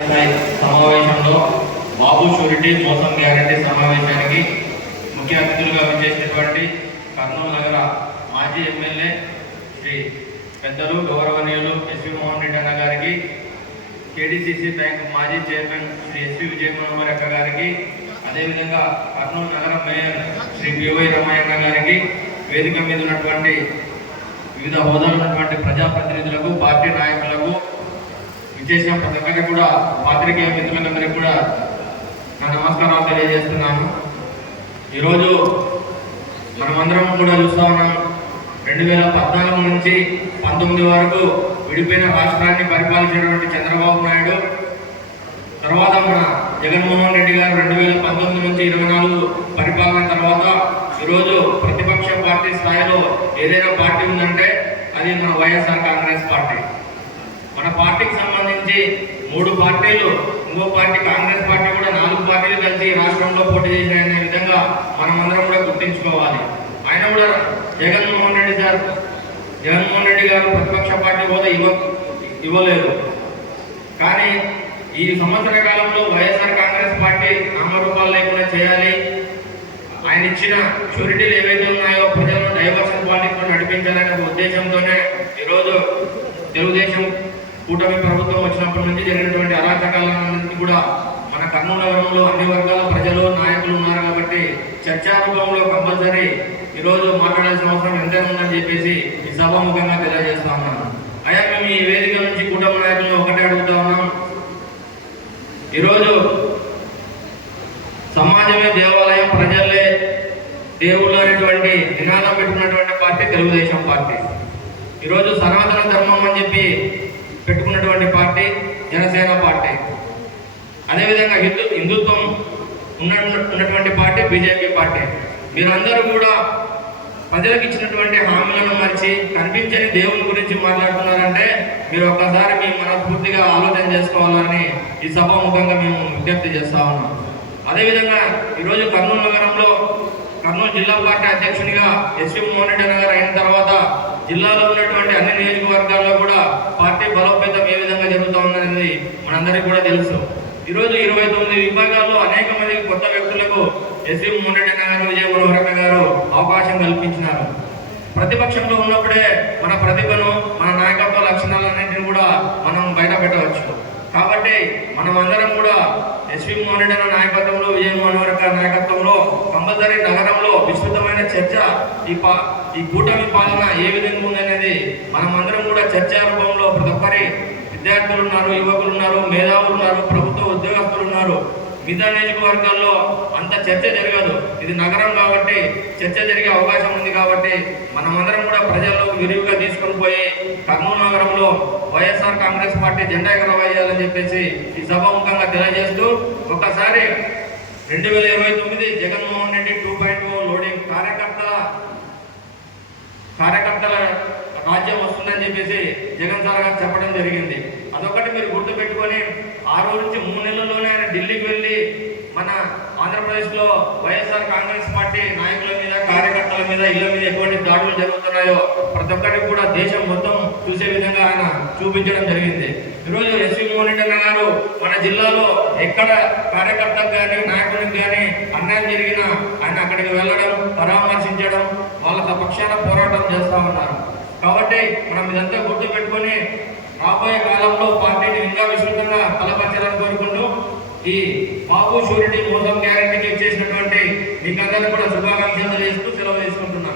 సమావేశంలో బాబు షూరిటీ మోసం గ్యారంటీ సమావేశానికి ముఖ్య అతిథులుగా విచ్చేసినటువంటి కర్నూలు నగర మాజీ ఎమ్మెల్యే శ్రీ పెద్దలు గౌరవనీయులు ఎస్వి మోహన్ రెడ్డి అన్న గారికి కేడీసీసీ బ్యాంక్ మాజీ chairman Shri S V Vijayamanohar అక్క గారికి అదేవిధంగా కర్నూలు నగర మేయర్ శ్రీ బివై రమయ్య గారికి వేదిక మీద ఉన్నటువంటి వివిధ హోదాలు ఉన్నటువంటి ప్రజాప్రతినిధులకు పార్టీ నాయకులకు విచ్చేసిన ప్రతి ఒక్కరికి కూడా పాత్రికేయ మిత్రులందరికీ కూడా నా నమస్కారాలు తెలియజేస్తున్నాను. ఈరోజు మనమందరం కూడా చూస్తా ఉన్నాం రెండు వేల పద్నాలుగు నుంచి పంతొమ్మిది వరకు విడిపోయిన రాష్ట్రాన్ని పరిపాలించినటువంటి చంద్రబాబు నాయుడు తర్వాత మన జగన్మోహన్ రెడ్డి గారు రెండు వేల పంతొమ్మిది నుంచి ఇరవై నాలుగు పరిపాలన తర్వాత ఈరోజు ప్రతిపక్ష పార్టీ స్థాయిలో ఏదైనా పార్టీ ఉందంటే అది మన వైఎస్ఆర్ కాంగ్రెస్ పార్టీ. మన పార్టీకి సంబంధించి మూడు పార్టీలు ఇంకో పార్టీ కాంగ్రెస్ పార్టీ కూడా నాలుగు పార్టీలు కలిసి రాష్ట్రంలో పోటీ చేశాయనే విధంగా మనమందరం కూడా గుర్తించుకోవాలి. ఆయన కూడా జగన్మోహన్ రెడ్డి సార్. జగన్మోహన్ రెడ్డి గారు ప్రతిపక్ష పార్టీ హోదా ఇవ్వ ఇవ్వలేదు. కానీ ఈ సంవత్సర కాలంలో వైఎస్ఆర్ కాంగ్రెస్ పార్టీ నామరూపాలు లేకుండా చేయాలి. ఆయన ఇచ్చిన షూరిటీలు ఏవైతే ఉన్నాయో ప్రజలను డైవర్షన్ పాలిటిక్స్ నడిపించాలనే ఉద్దేశంతోనే ఈరోజు తెలుగుదేశం కూటమి ప్రభుత్వం వచ్చినప్పటి నుంచి జరిగినటువంటి అరాచకాలన్నింటినీ కూడా మన కర్నూలు నగరంలో అన్ని వర్గాల ప్రజలు నాయకులు ఉన్నారు కాబట్టి చర్చారూపంలో కంపల్సరీ ఈరోజు మాట్లాడాల్సిన అవసరం ఎంతైనా ఉందని చెప్పేసి ఈ సభాముఖంగా తెలియజేస్తా ఉన్నాను. అయ్యా మేము ఈ వేదిక నుంచి కూటమి నాయకులను ఒకటే అడుగుతా ఉన్నాం. ఈరోజు సమాజమే దేవాలయం ప్రజలే దేవుళ్ళు అనేటువంటి నినాదం పెట్టుకున్నటువంటి పార్టీ తెలుగుదేశం పార్టీ. ఈరోజు సనాతన ధర్మం అని చెప్పి పెట్టుకున్నటువంటి పార్టీ జనసేన పార్టీ. అదేవిధంగా హిందూ హిందుత్వం ఉన్న ఉన్నటువంటి పార్టీ బీజేపీ పార్టీ. మీరందరూ కూడా ప్రజలకు ఇచ్చినటువంటి హామీలను మరిచి కనిపించని దేవుని గురించి మాట్లాడుతున్నారంటే మీరు ఒక్కసారి మీ మనస్ఫూర్తిగా ఆలోచన చేసుకోవాలని ఈ సభాముఖంగా మేము విజ్ఞప్తి చేస్తా ఉన్నాం. అదేవిధంగా ఈరోజు కర్నూలు నగరంలో కర్నూలు జిల్లా పార్టీ అధ్యక్షునిగా ఎస్వి మోహన్ రెడ్డి గారు అయిన తర్వాత జిల్లాలో ఉన్నటువంటి అన్ని నియోజకవర్గాల్లో కూడా పార్టీ బలోపేతం ఏ విధంగా జరుగుతూ ఉందనేది మనందరికీ కూడా తెలుసు. ఈరోజు ఇరవై తొమ్మిది విభాగాల్లో అనేక మంది కొత్త వ్యక్తులకు ఎస్ఎం మోహన్ గారు విజయ గారు అవకాశం కల్పించినారు. ప్రతిపక్షంలో ఉన్నప్పుడే మన ప్రతిభను మన నాయకత్వ లక్షణాలన్నింటినీ కూడా మనం బయట పెట్టవచ్చు. కాబట్టి మనం అందరం కూడా ఎస్వి మోహన్ అన్న నాయకత్వంలో విజయ మనోహర్ నాయకత్వంలో కంపల్సరీ నగరంలో విస్తృతమైన చర్చ ఈ పా ఈ కూటమి పాలన ఏ విధంగా ఉందనేది మనం అందరం కూడా చర్చా రూపంలో ప్రతి ఒక్కరి విద్యార్థులు ఉన్నారు యువకులు ఉన్నారు మేధావులు ఉన్నారు ప్రభుత్వ ఉద్యోగస్తులు ఉన్నారు. మిగతా నియోజకవర్గాల్లో అంత చర్చ జరగదు. ఇది నగరం కాబట్టి చర్చ జరిగే అవకాశం ఉంది కాబట్టి మనమందరం కూడా ప్రజల్లోకి విరివిగా తీసుకొని పోయి కర్నూలు నగరంలో వైఎస్ఆర్ కాంగ్రెస్ పార్టీ జెండా ఎగరవేయాలని చెప్పేసి ఈ సభాముఖంగా తెలియజేస్తూ ఒకసారి రెండు వేల ఇరవై తొమ్మిది Jaganmohan Reddy two point loading కార్యకర్తల కార్యకర్తల రాజ్యం వస్తుందని చెప్పేసి జగన్ సార్ గారు చెప్పడం జరిగింది. అదొకటి మీరు గుర్తుపెట్టుకొని ఆ రోజు నుంచి మూడు నెలల్లోనే ఆయన ఢిల్లీకి వెళ్ళి మన ఆంధ్రప్రదేశ్లో వైఎస్ఆర్ కాంగ్రెస్ పార్టీ నాయకుల మీద కార్యకర్తల మీద ఇళ్ళ మీద ఎటువంటి దాడులు జరుగుతున్నాయో ప్రతి ఒక్కరికి కూడా దేశం మొత్తం చూసే విధంగా ఆయన చూపించడం జరిగింది. ఈరోజు ఎస్వి మోహన్ గారు మన జిల్లాలో ఎక్కడ కార్యకర్తకు కానీ నాయకులకు కానీ అన్యాయం జరిగినా ఆయన అక్కడికి వెళ్ళడం పరామర్శించడం వాళ్ళ పక్షాన పోరాటం చేస్తా ఉన్నారు. కాబట్టి మనం ఇదంతా గుర్తు పెట్టుకొని రాబోయే కాలంలో పార్టీని ఇంకా విస్తృతంగా బలపరచాలని కోరుకుంటూ ఈ బాబు షూరిటీ మోసం గ్యారెంటీకి ఇచ్చేసినటువంటి మీకందరికీ కూడా శుభాకాంక్షలు తెలియజేస్తూ సెలవు తీసుకుంటున్నాను.